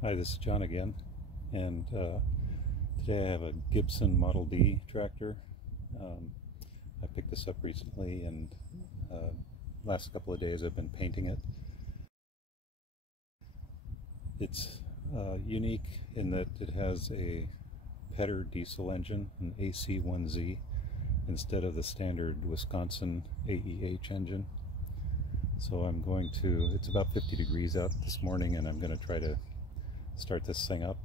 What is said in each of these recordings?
Hi, this is John again, and today I have a Gibson Model D tractor. Um, I picked this up recently, and last couple of days I've been painting it. It's unique in that it has a Petter diesel engine, an AC1Z, instead of the standard Wisconsin AEH engine. So it's about 50 degrees out this morning, and I'm going to try to start this thing up.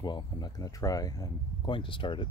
Well, I'm not going to try, I'm going to start it.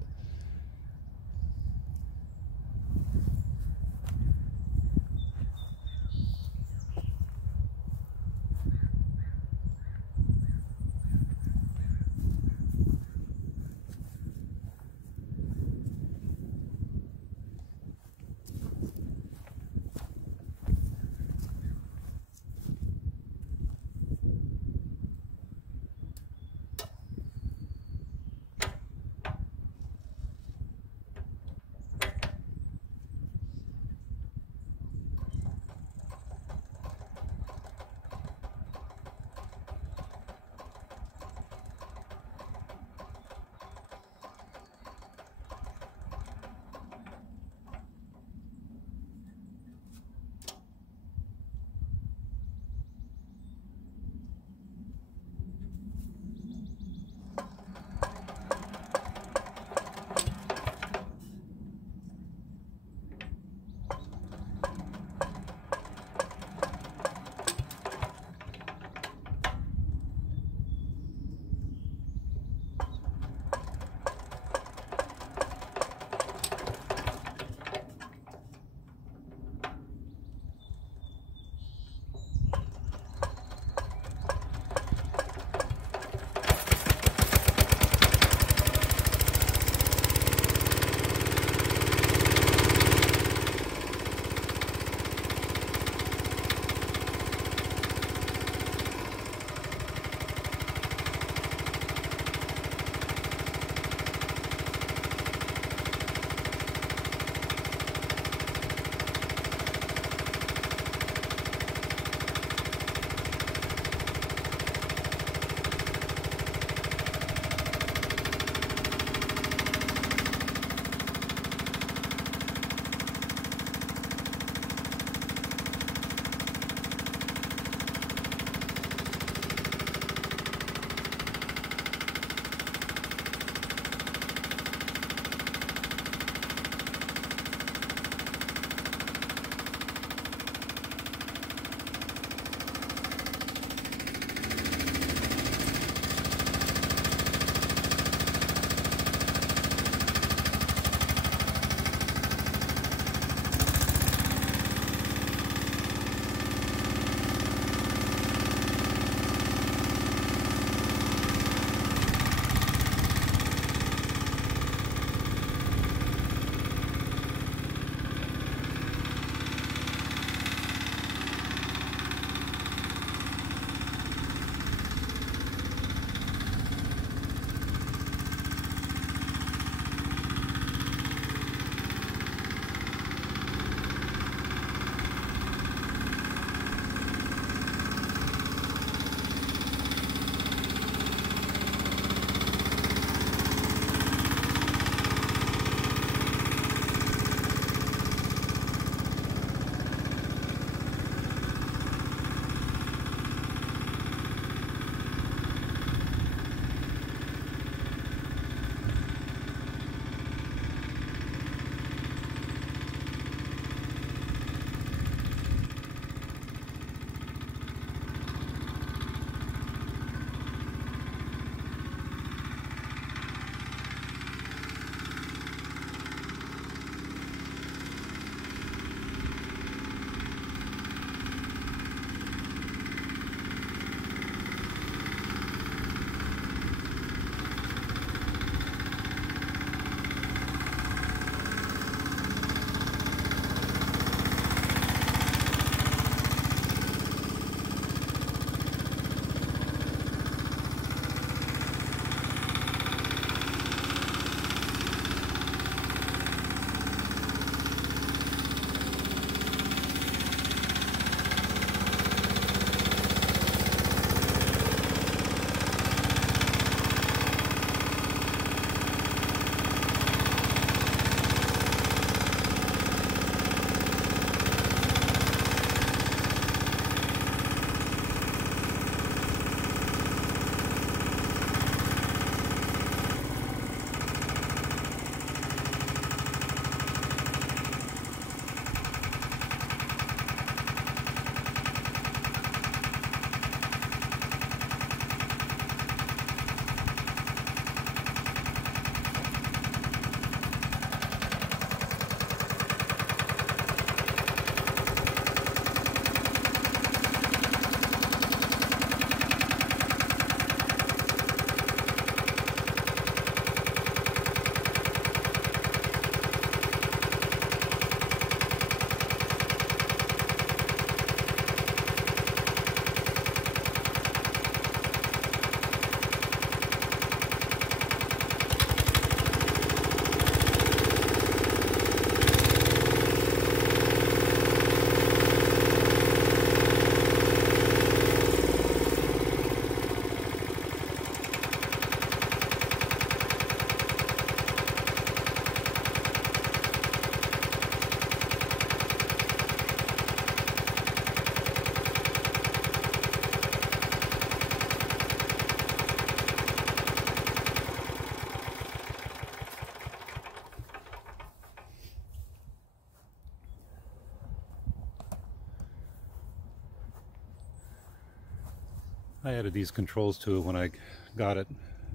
I added these controls to it when I got it,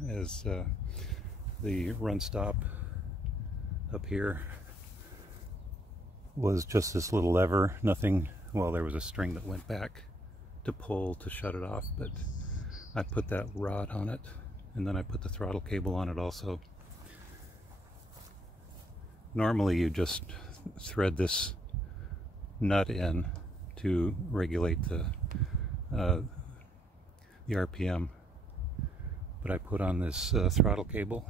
as the run stop up here was just this little lever, nothing, well, there was a string that went back to pull to shut it off, but I put that rod on it, and then I put the throttle cable on it also. Normally you just thread this nut in to regulate the RPM, but I put on this throttle cable.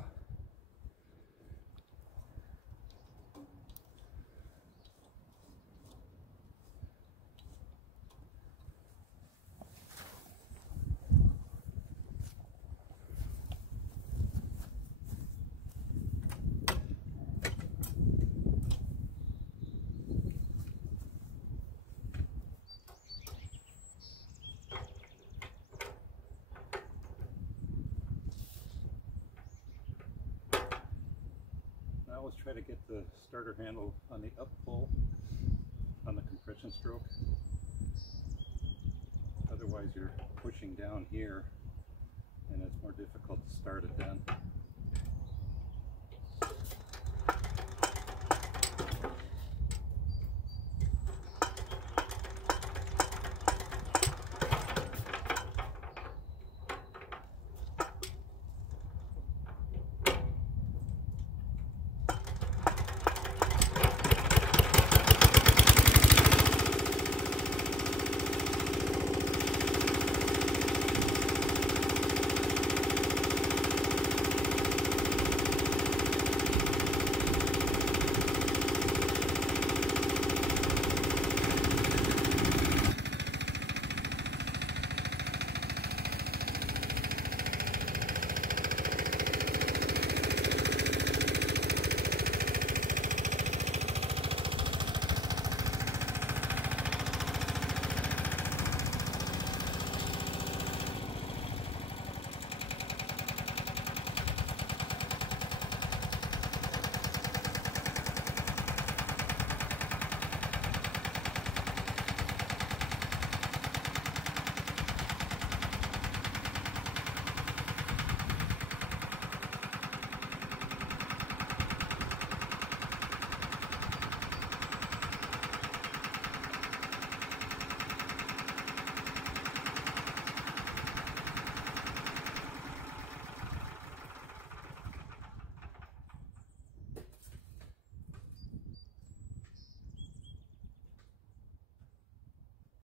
I always try to get the starter handle on the up pull on the compression stroke. Otherwise you're pushing down here and it's more difficult to start it then.